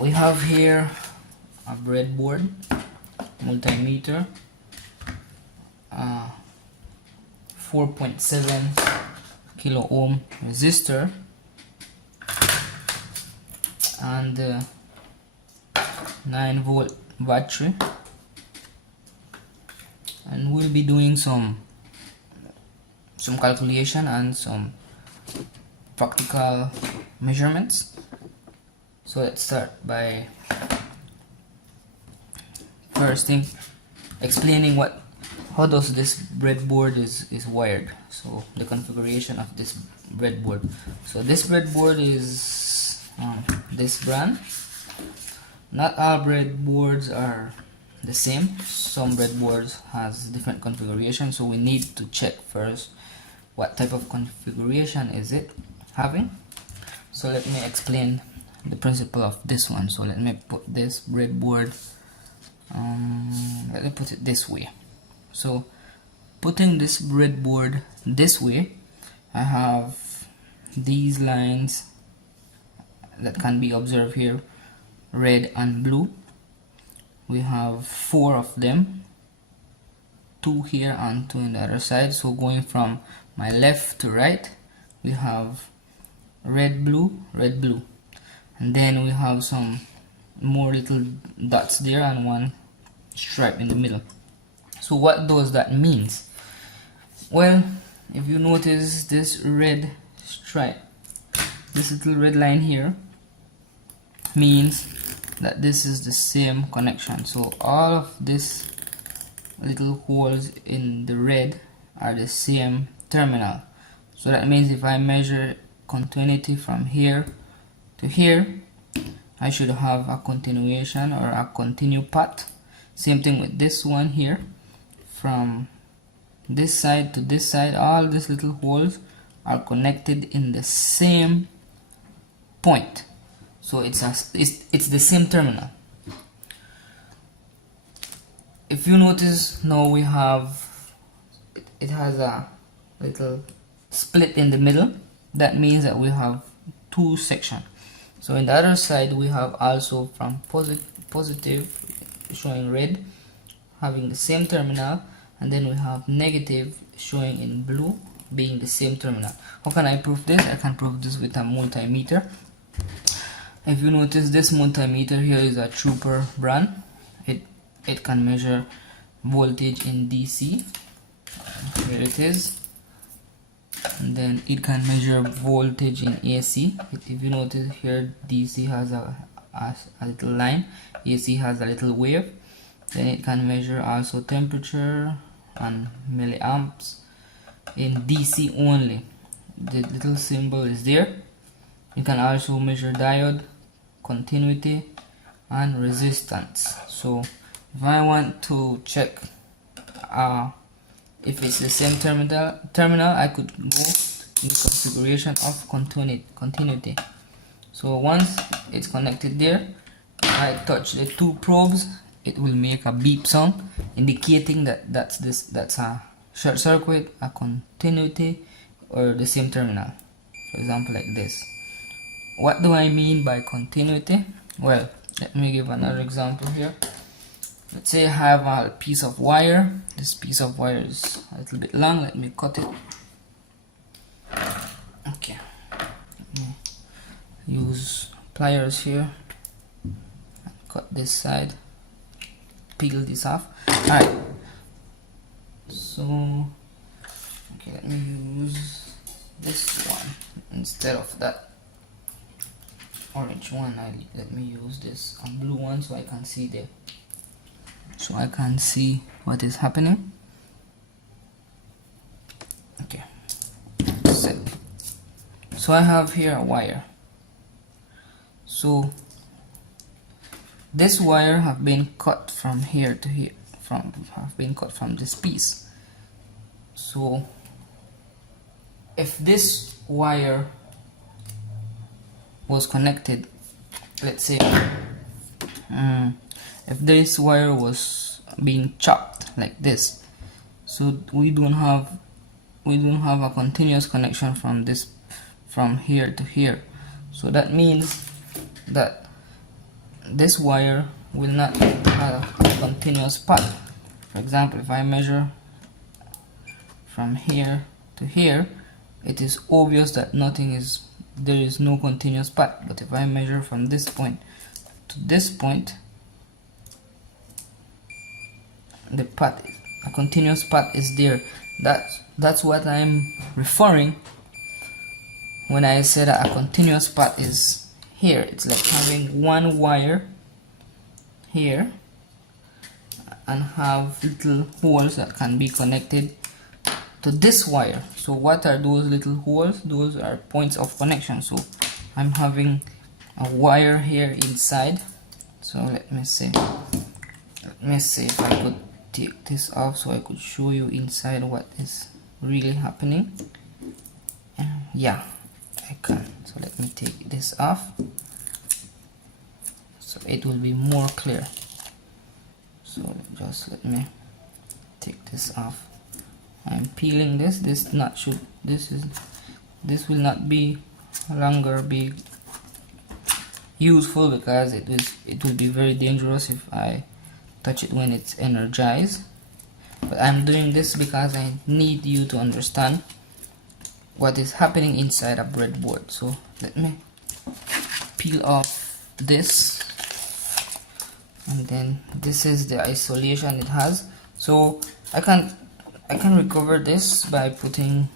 We have here a breadboard, multimeter, 4.7 kilo ohm resistor, and 9-volt battery, and we'll be doing some calculation and some practical measurements. So let's start by first thing explaining how does this breadboard is wired. So the configuration of this breadboard. So this breadboard is this brand. Not all breadboards are the same. Some breadboards has different configuration, so we need to check first what type of configuration is it having. So let me explain the principle of this one. So let me put this breadboard, let me put it this way. So putting this breadboard this way, I have these lines that can be observed here, red and blue. We have 4 of them, 2 here and 2 on the other side. So going from my left to right, we have red, blue, red, blue, and then we have some more little dots there and one stripe in the middle. So what does that means? Well, if you notice this red stripe, this little red line here means that this is the same connection. So all of these little holes in the red are the same terminal. So that means if I measure continuity from here to here, I should have a continuation or a continue path. Same thing with this one here, from this side to this side, all these little holes are connected in the same point. So it's the same terminal. If you notice now, we have it has a little split in the middle. That means that we have 2 sections. So in the other side we have also from positive showing red, having the same terminal, and then we have negative showing in blue, being the same terminal. How can I prove this? I can prove this with a multimeter. If you notice, this multimeter here is a Trooper brand. It can measure voltage in DC. Here it is. And then it can measure voltage in AC. If you notice here, DC has a little line, AC has a little wave. Then it can measure also temperature and milliamps in DC only. The little symbol is there. You can also measure diode, continuity, and resistance. So if I want to check if it's the same terminal, I could go in the configuration of continuity. So once it's connected there, I touch the 2 probes, it will make a beep sound indicating that that's a short circuit, a continuity, or the same terminal. For example, like this. What do I mean by continuity? Well, let me give another example here. Let's say I have a piece of wire. This piece of wire is a little bit long. Let me cut it. Okay. Let me use pliers here. Cut this side. Peel this off. Alright. So, okay, let me use this one instead of that orange one. Let me use this blue one so I can see there. So I can see what is happening. Okay. So I have here a wire. So this wire have been cut from here to here. Have been cut from this piece. So if this wire was connected, let's say if this wire was being chopped like this, so we don't have a continuous connection from here to here. So that means that this wire will not have a continuous path. For example, if I measure from here to here, it is obvious that there is no continuous path. But if I measure from this point to this point, the path, a continuous path is there. That's what I'm referring when I say that a continuous path is here. It's like having one wire here and have little holes that can be connected to this wire. So what are those little holes? Those are points of connection. So I'm having a wire here inside. So let me see if I could take this off so I could show you inside what is really happening. Yeah, I can. So let me take this off so it will be more clear. So just let me take this off. I'm peeling this. This will not be longer be useful because it will be very dangerous if I touch it when it's energized. But I'm doing this because I need you to understand what is happening inside a breadboard. So let me peel off this, and then this is the isolation it has. So I can recover this by putting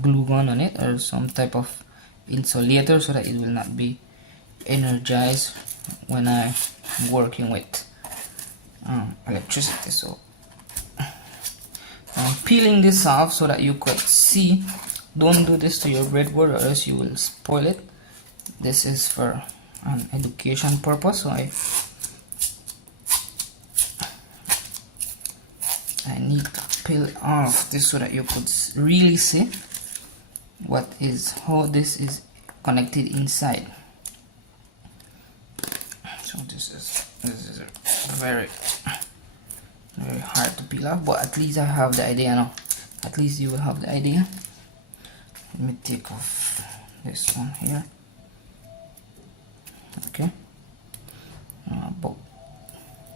glue gun on it or some type of insulator so that it will not be energized when I'm working with electricity. So I'm peeling this off so that you could see. Don't do this to your breadboard or else you will spoil it. This is for an education purpose, so I need to peel off this so that you could really see how this is connected inside. So this is very hard to peel off, but at least I have the idea now. At least you will have the idea. Let me take off this one here. Okay. But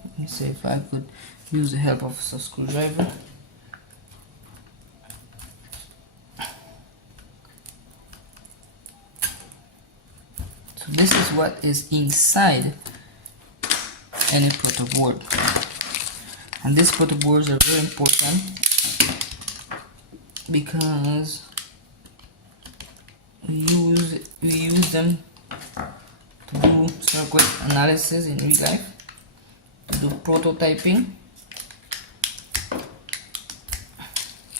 let me see if I could use the help of a screwdriver. So this is what is inside any protoboard, and these protoboards are very important because we use them to do circuit analysis in real life, to do prototyping.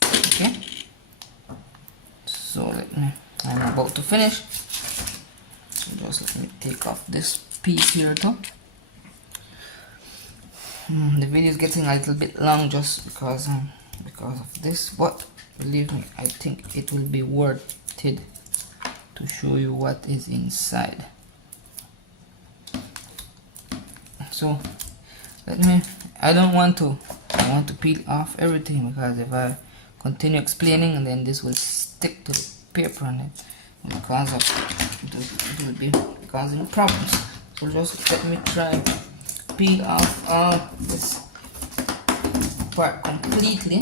Okay, so I'm about to finish. So just let me take off this piece here too. The video is getting a little bit long just because of this, but believe me, I think it will be worth it to show you what is inside. So I want to peel off everything, because if I continue explaining, and then this will stick to the paper and it will be causing problems. So just let me try peel off all this part completely.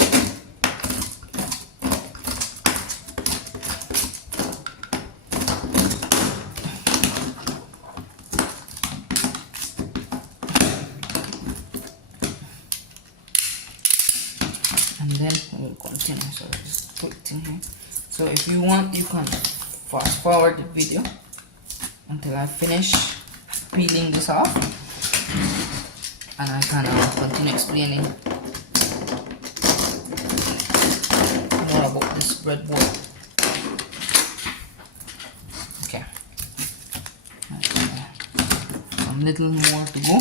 And then we'll continue. So just put it in here. So if you want, you can fast forward the video until I finish peeling this off, and I can continue explaining more about this breadboard. Okay, a little more to go.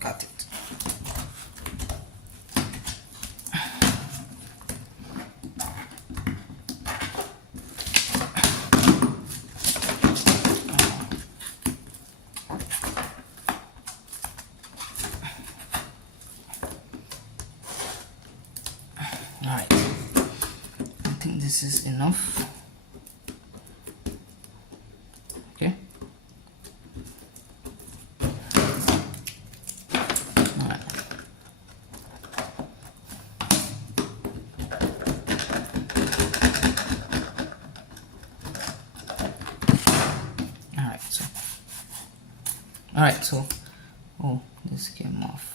Got it. is enough. Okay. Alright. Alright, so oh, this came off.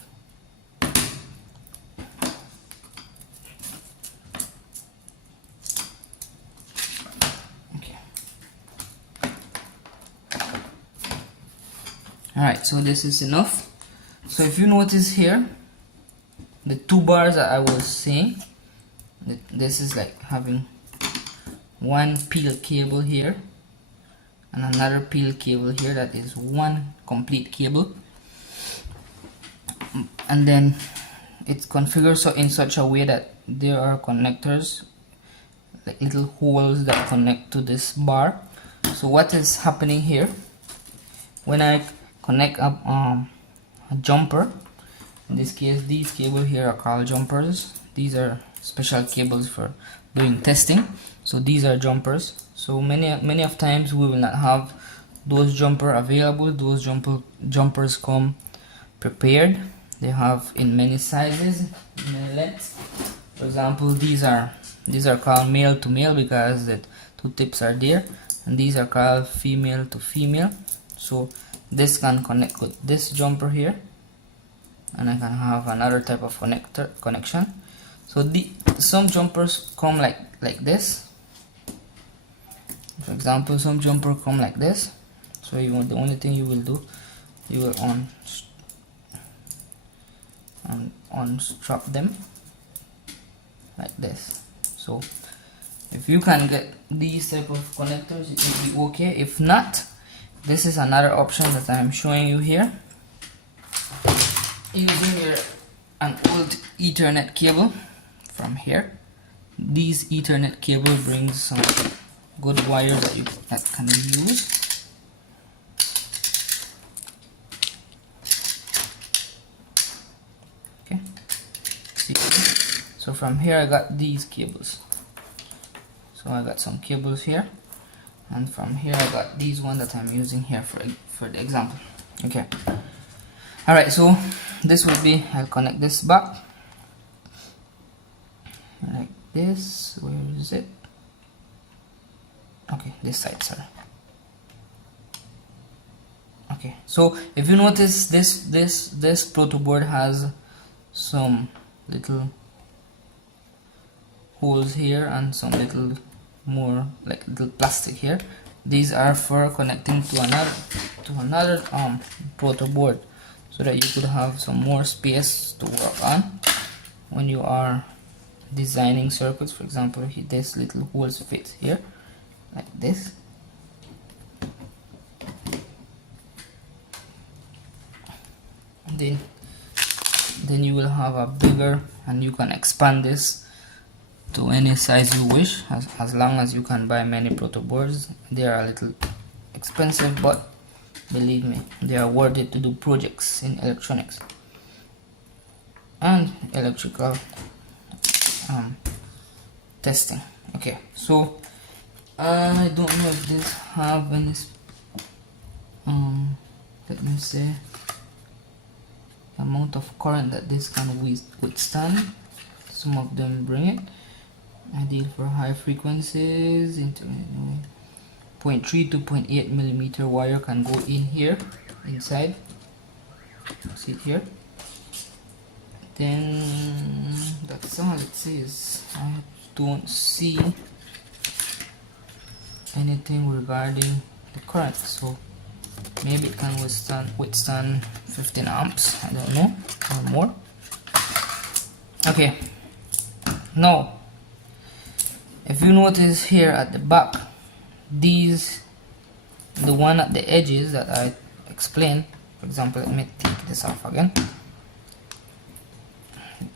Alright, so this is enough. So if you notice here, the two bars that I was saying, this is like having one peel cable here and another peel cable here. That is one complete cable, and then it's configured so in such a way that there are connectors, like little holes that connect to this bar. So what is happening here, when I connect up a jumper, in this case these cables here are called jumpers. These are special cables for doing testing, so these are jumpers. So many of times we will not have those jumper available. Those jumpers come prepared. They have in many sizes, many lengths. For example, these are called male to male because the two tips are there, and these are called female to female. So this can connect with this jumper here, and I can have another type of connection. So some jumpers come like this. For example, some jumper come like this. So the only thing you will do, you will unstrap them like this. So if you can get these type of connectors, it will be okay. If not, this is another option that I am showing you here. Using here an old Ethernet cable from here. These Ethernet cable brings some good wires that can be used. Okay. See. So from here I got these cables. So I got some cables here, and from here I got these one that I'm using here for the example. Okay. Alright, so this would be, I'll connect this back like this. Where is it? Okay, this side, sorry. Okay, so if you notice, this proto board has some little holes here and some little more like little plastic here. These are for connecting to another proto board, so that you could have some more space to work on when you are designing circuits. For example, this little holes fit here like this. And then you will have a bigger, and you can expand this to any size you wish, as long as you can buy many proto boards. They are a little expensive, but believe me, they are worth it to do projects in electronics and electrical testing. Okay, so I don't know if this have any let me say amount of current that this can withstand. Some of them bring it. Ideal for high frequencies. Into 0.3 to 0.8 millimeter wire can go in here inside. See it here. Then that's all it says. I don't see anything regarding the current, so maybe it can withstand 15 amps, I don't know, or more. Okay, now if you notice here at the back, these, the one at the edges that I explained, for example, let me take this off again.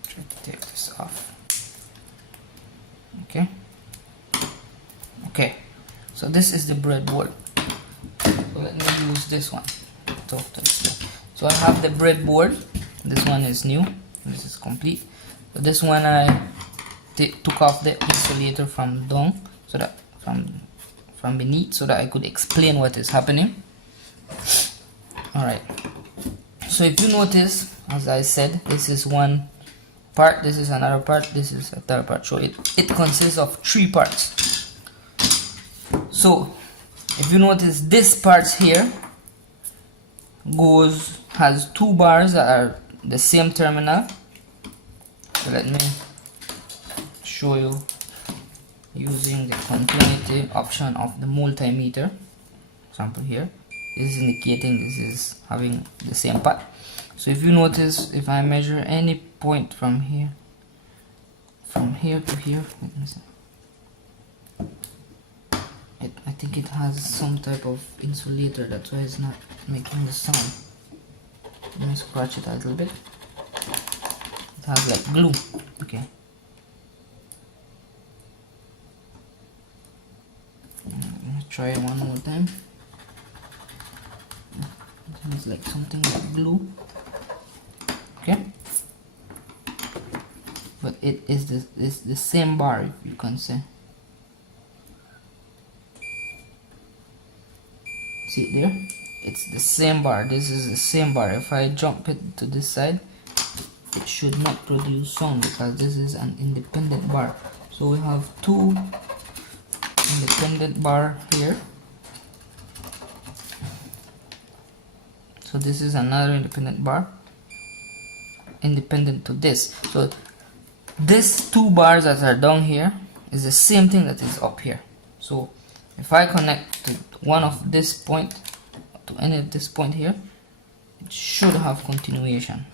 Try to take this off. Okay. Okay. So this is the breadboard. So let me use this one. So I have the breadboard. This one is new. This is complete. So this one I took off the insulator from down, so that from beneath, so that I could explain what is happening. Alright, so if you notice, as I said, this is one part, this is another part, this is a third part. So it consists of 3 parts. So if you notice, this part here has 2 bars that are the same terminal. So let me show you using the continuity option of the multimeter. Example here, this is indicating this is having the same path. So if you notice, if I measure any point from here to here, let me see. I think it has some type of insulator, that's why it's not making the sound. Let me scratch it a little bit. It has like glue. Okay. Let me try it one more time. It has like something like glue. Okay. But it is the same bar, if you can say. See it there? It's the same bar. This is the same bar. If I jump it to this side, it should not produce sound because this is an independent bar. So we have 2 independent bar here. So this is another independent bar, independent to this. So these 2 bars that are down here is the same thing that is up here. So if I connect to one of this point, to any of this point here, it should have continuation.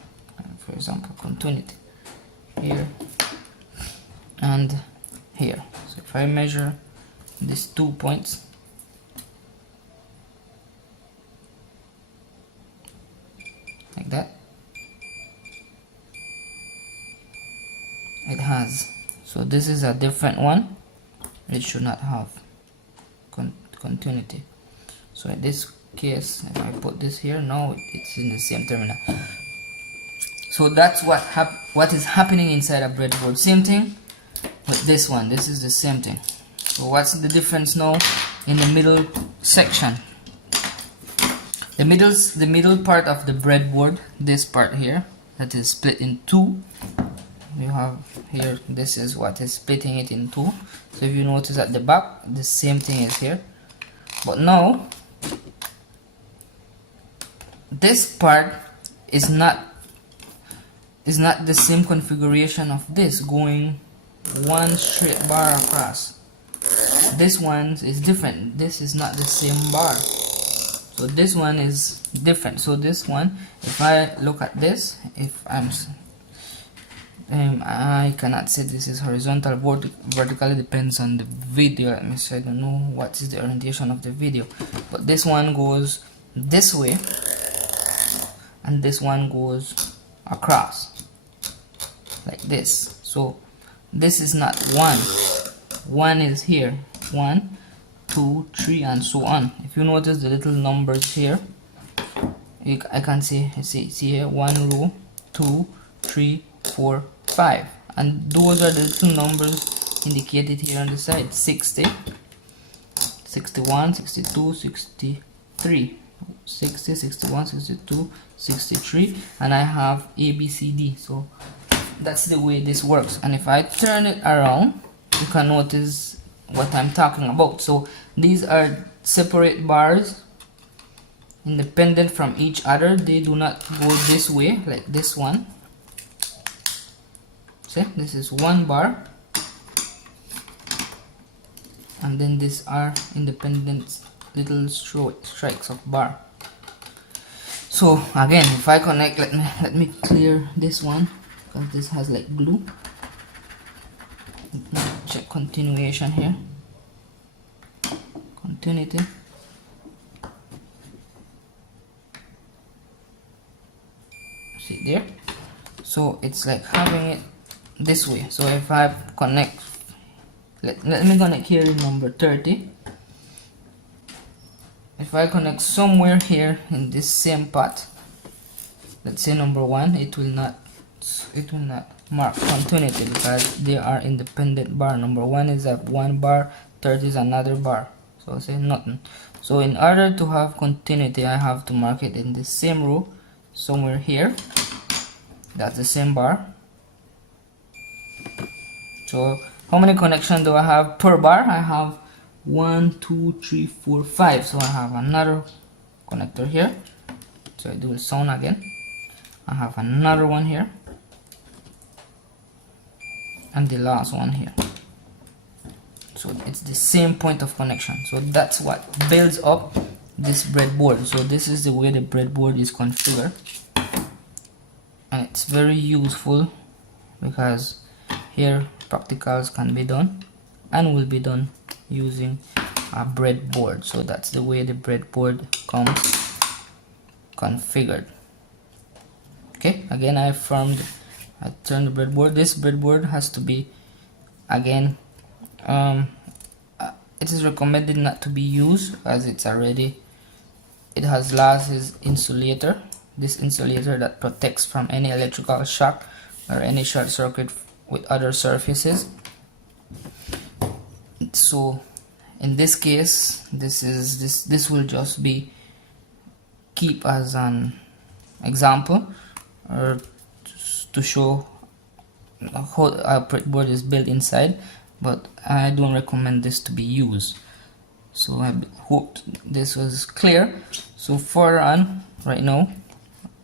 For example, continuity here and here. So if I measure these 2 points, like that, it has. So this is a different one. It should not have continuity. So in this case, if I put this here, now it's in the same terminal. So that's what is happening inside a breadboard. Same thing with this one. This is the same thing. So what's the difference now in the middle section? The middle part of the breadboard, this part here, that is split in 2. You have here, this is what is splitting it in 2. So if you notice at the back, the same thing is here. But now this part is not the same configuration of this, going one straight bar across. This one is different. This is not the same bar. So this one is different. So this one, if I look at this, if I cannot say this is horizontal, vertical, depends on the video. Let me say, I don't know what is the orientation of the video, but this one goes this way and this one goes across like this. So this is not 1 is here, 1, 2, 3 and so on. If you notice the little numbers here, I can see here 1 row, 2, 3, 4, 5, and those are the little numbers indicated here on the side: 60, 61, 62, 63, 60, 61, 62, 63, and I have A, B, C, D. So that's the way this works. And if I turn it around, you can notice what I'm talking about. So these are separate bars, independent from each other. They do not go this way like this one. See, this is 1 bar, and then these are independent little strikes of bar. So again, if I connect, let me clear this one because this has like glue. Check continuation here, continuity. See there? So it's like having it this way. So if I connect, let me connect here in number 30. If I connect somewhere here in this same path, let's say number 1, it will not mark continuity because they are independent bar. Number 1 is at 1 bar, third is another bar, so say nothing. So in order to have continuity, I have to mark it in the same row somewhere here. That's the same bar. So how many connections do I have per bar? I have 1 2 3 4 5. So I have another connector here, so I do the sound again. I have another one here and the last one here. So it's the same point of connection. So that's what builds up this breadboard. So this is the way the breadboard is configured, and it's very useful because here practicals can be done and will be done using a breadboard. So that's the way the breadboard comes configured. Okay, again I turned the breadboard. This breadboard has to be, again, it is recommended not to be used as it has last insulator, this insulator that protects from any electrical shock or any short circuit with other surfaces. So in this case, this will just be keep as an example or to show how a breadboard is built inside, but I don't recommend this to be used. So I hope this was clear. So further on, right now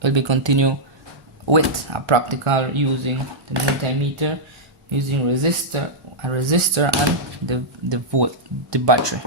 we'll be continue with a practical using the multimeter, using a resistor and the battery.